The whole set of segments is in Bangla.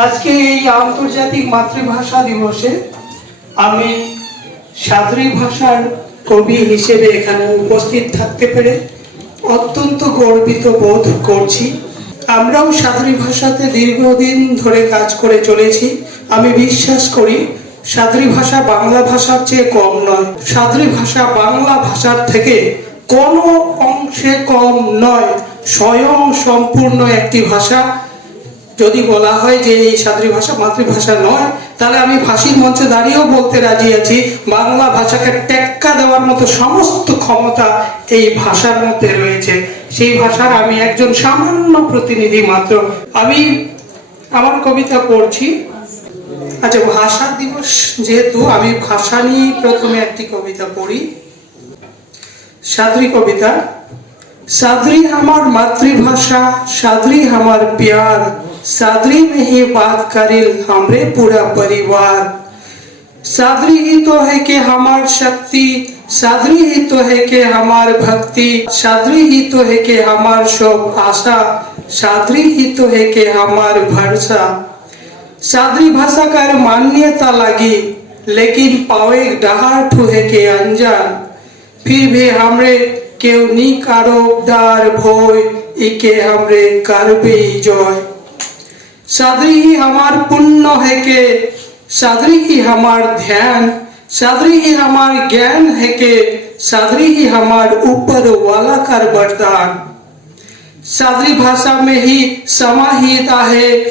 আজকে এই আন্তর্জাতিক মাতৃভাষা দিবসে আমি সাদরি ভাষার কবি হিসেবে এখানে উপস্থিত থাকতে পেরে অত্যন্ত গর্বিত বোধ করছি। আমরাও সাদরি ভাষাতে দীর্ঘদিন ধরে কাজ করে চলেছি। আমি বিশ্বাস করি সাদরি ভাষা বাংলা ভাষার চেয়ে কম নয়। সাদরি ভাষা বাংলা ভাষার থেকে কোনো অংশে কম নয়। স্বয়ং সম্পূর্ণ একটি ভাষা। যদি বলা হয় যে এই সাদরি ভাষা মাতৃভাষা নয়, তাহলে আমি ফাঁসির মঞ্চে দাঁড়িয়েও বলতে রাজি আছি। বাংলা ভাষাকে টেক্কা দেওয়ার মতো সমস্ত ক্ষমতা এই ভাষার মধ্যে রয়েছে। সেই ভাষার আমি একজন সামান্য প্রতিনিধি মাত্র। আমি আমার কবিতা পড়ছি। আচ্ছা ভাষা দিবস যেহেতু, আমি ভাষা নিয়ে প্রথমে একটি কবিতা পড়ি। সাদরি কবিতা, সাদরি আমার মাতৃভাষা, সাদরি আমার প্যার। सादरी में ही बात करिल हमरे पूरा परिवार सादरी ही तो है कि हमार शक्ति सादरी ही तो है कि हमार भक्ति सादरी ही तो है कि हमार सब आशा सादरी ही तो है कि हमार भरसा सादरी भाषा कर मान्यता लगी लेकिन पावे डहार ठुहे के अनजान फिर भी हमरे কেউ নি কারো দার ভয় ইকে हमरे करबे জয় सादरी ही हमार पुण्य है के, सादरी ही हमार ध्यान, सादरी ही हमार ज्ञान है के, सादरी ही हमार ऊपर वाला कर वरदान। सादरी भाषा में ही समाहित है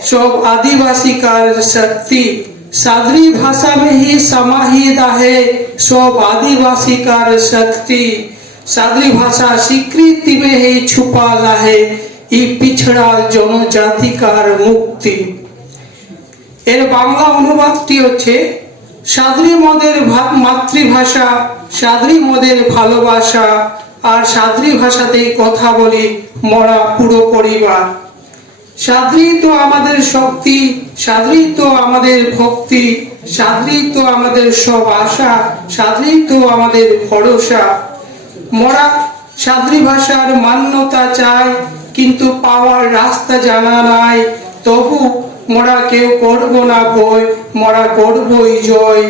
सब आदिवासी का शक्ति। सादरी भाषा में ही समाहित है सब आदिवासी का शक्ति। सादरी भाषा स्वीकृति में ही छुपा है ই পিছড়া জনজাতিকার মুক্তি। এর বাংলা অনুবাদটি হচ্ছে সাদরি মদের মাতৃভাষা সাদরি মদের ভালোবাসা, আর সাদরি ভাষাতেই কথা বলি মরা পুরো পরিবার। সাদরি তো আমাদের শক্তি সাদরি তো আমাদের ভক্তি সাদরি তো আমাদের সব আশা সাদরি তো আমাদের ভরসা। মরা সাদরি ভাষার মান্যতা চায় কিন্তু পাওয়ার রাস্তা জানা নাই। তবু মোরা কেউ করব না ভয়, মোরা করবই জয়,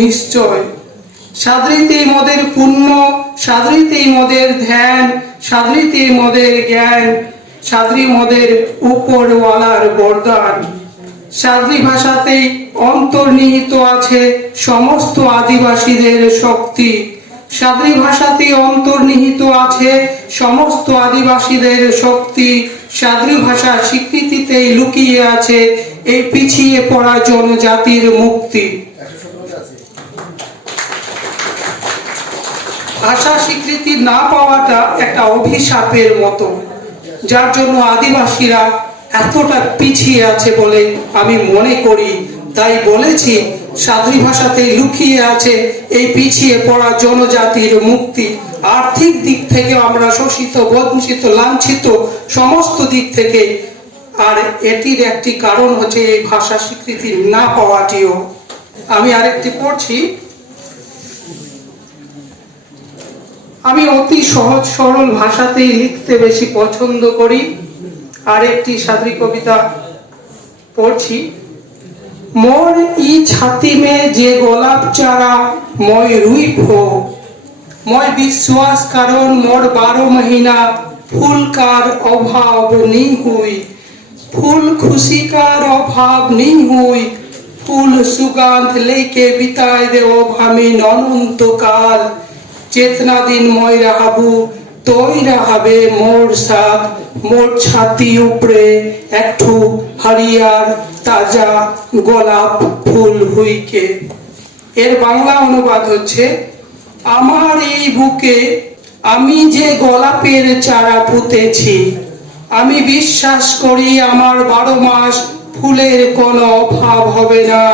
নিশ্চয়। সাদরিতেই মদের পুণ্য সাদরিতেই মদের ধ্যান সাদরিতেই মদের জ্ঞান সাদরি মদের উপরওয়ালার বরদান। সাদরি ভাষাতেই অন্তর্নিহিত আছে সমস্ত আদিবাসীদের শক্তি। সাদরি ভাষাতে অন্তর্নিহিত আছে সমস্ত আদিবাসীদের শক্তি। সাদরি ভাষা স্বীকৃতিতেই লুকিয়ে আছে এই পিছিয়ে পড়া জনজাতির মুক্তি। ভাষা স্বীকৃতি না পাওয়াটা একটা অভিশাপের মতো, যার জন্য আদিবাসীরা এতটা পিছিয়ে আছে বলে আমি মনে করি। তাই বলেছি সাদরি ভাষাতে লুকিয়ে আছে এই পিছিয়ে পড়া জনজাতির মুক্তি। আর্থিক দিক থেকে আমরা শোষিত, বঞ্চিত, লাঞ্ছিত সমস্ত দিক থেকে। আর এটির একটি কারণ হচ্ছে এই ভাষা স্বীকৃতি না পাওয়াটিও। আমি আরেকটি পড়ছি। আমি অতি সহজ, সরল ভাষাতেই লিখতে বেশি পছন্দ করি। আর একটি কবিতা পড়ছি। মোর ই ছাতি মে যে গোলাপ চারা মই রুই ফো মই বিশ্বাস কারণ মোর বারো মহিনা ফুল কার অভাব নি হুই। ফুল খুশি কার অভাব নি হুই। ফুল সুগন্ধ লেকে বিতায় দেও আমি অনন্তকাল চেতনা দিন মই রাহাবু তৈ রাহাবে মোর সাথ। মোর ছাতি উপরে একটু হারিয়ার তাজা গোলাপ ফুল হুইকে। এর বাংলা অনুবাদ হচ্ছে, আমার এই বুকে আমি যে গোলাপের চারা পুঁতেছি, আমি বিশ্বাস করি আমার বারো মাস ফুলের কোনো অভাব হবে না,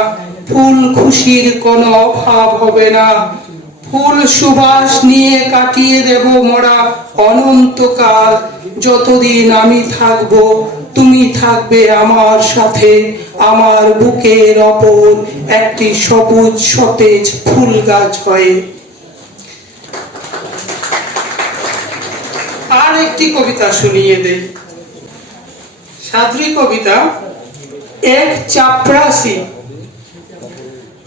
ফুল খুশির কোনো অভাব হবে না। ফুল সুবাস নিয়ে কাটিয়ে দেব মোরা অনন্তকাল যতদিন আমি থাকব তুমি থাকবে আমার সাথে আমার বুকের অপর একটি সবুজ সতেজ ফুল গাছ হয়ে আর একটি কবিতা শুনিয়ে দেই সাদরি কবিতা एक चापरासी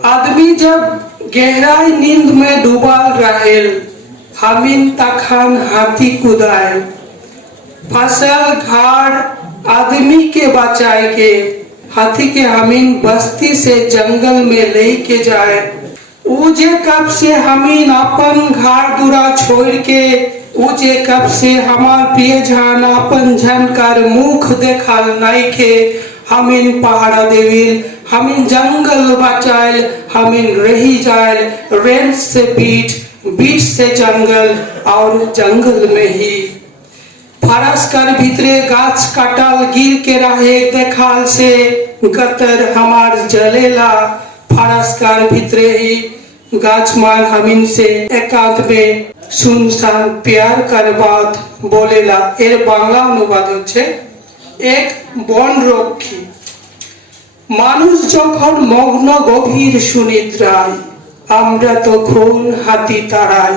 आदमी जब गहराई नींद में डूबाल रहेल हमीन तखान हाथी कुदायल फ़सल घाट आदमी के बचाए के, हाथी के हमीन बस्ती से जंगल में ले के जाए। उजे कब से हमीन अपन घाड़ दुरा छोड़ के उजे कब से हमार प्रिय जान अपन झनकार मुख देखाल नहीं के, हमीन पहाड़ा देविल, हमीन जंगल बचाइल हमीन रही जाए रेंज से बीट बीट से जंगल, और जंगल में ही ফারাসকার ভিতরে গাছ কাটাল গির কে রাহে দেখাল সে। গতর আমার জলেলা, ফারাসকার ভিতরে গাছ মার হামিন সে একাত মে। সুনসান প্যার কার বাত বলেলা, এর বাংলা অনুবাদ হচ্ছে, এক বন রক্ষী, মানুষ যখন মগ্ন গভীর সুনিদ্রায়, আমরা তখন হাতি তাড়াই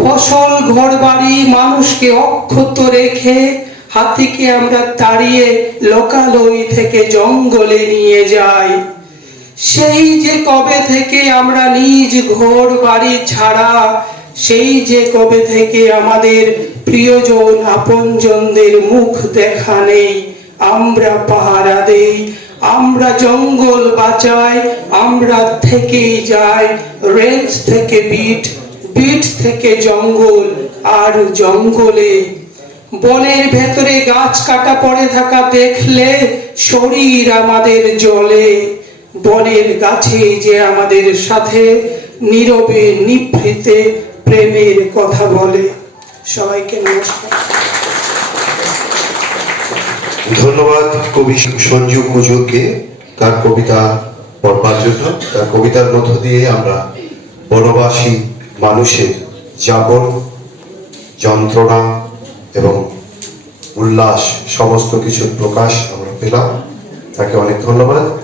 ফসল ঘর বাড়ি মানুষকে অক্ষত রেখে হাতিকে আমরা তাড়িয়ে লোকালয় থেকে জঙ্গলে নিয়ে যাই। সেই যে কবে থেকে আমরা নিজ ঘর বাড়ি ছাড়া, সেই যে কবে থেকে আমাদের প্রিয়জন আপনজনদের মুখ দেখা নেই, আমরা পাহারা দেই, আমরা জঙ্গল বাঁচাই, আমরা থেকেই যাই রেঞ্জ থেকে বিট বিট থেকে জঙ্গল আর জঙ্গলে। বনের ভেতরে গাছ কাটা, পড়ে থাকা দেখলে শরীর আমাদের জলে বনের গাছে যে আমাদের সাথে নীরবে, নিভৃতে প্রেমের কথা বলে। সবাইকে নমস্কার। ধন্যবাদ কবি সঞ্জু কুজুরকে তার কবিতা পড়বার জন্য। তার কবিতার মধ্য দিয়ে আমরা বনবাসী মানুষের যাপন যন্ত্রণা এবং উল্লাস সমস্ত কিছুর প্রকাশ আমরা পেলাম। তাকে অনেক ধন্যবাদ।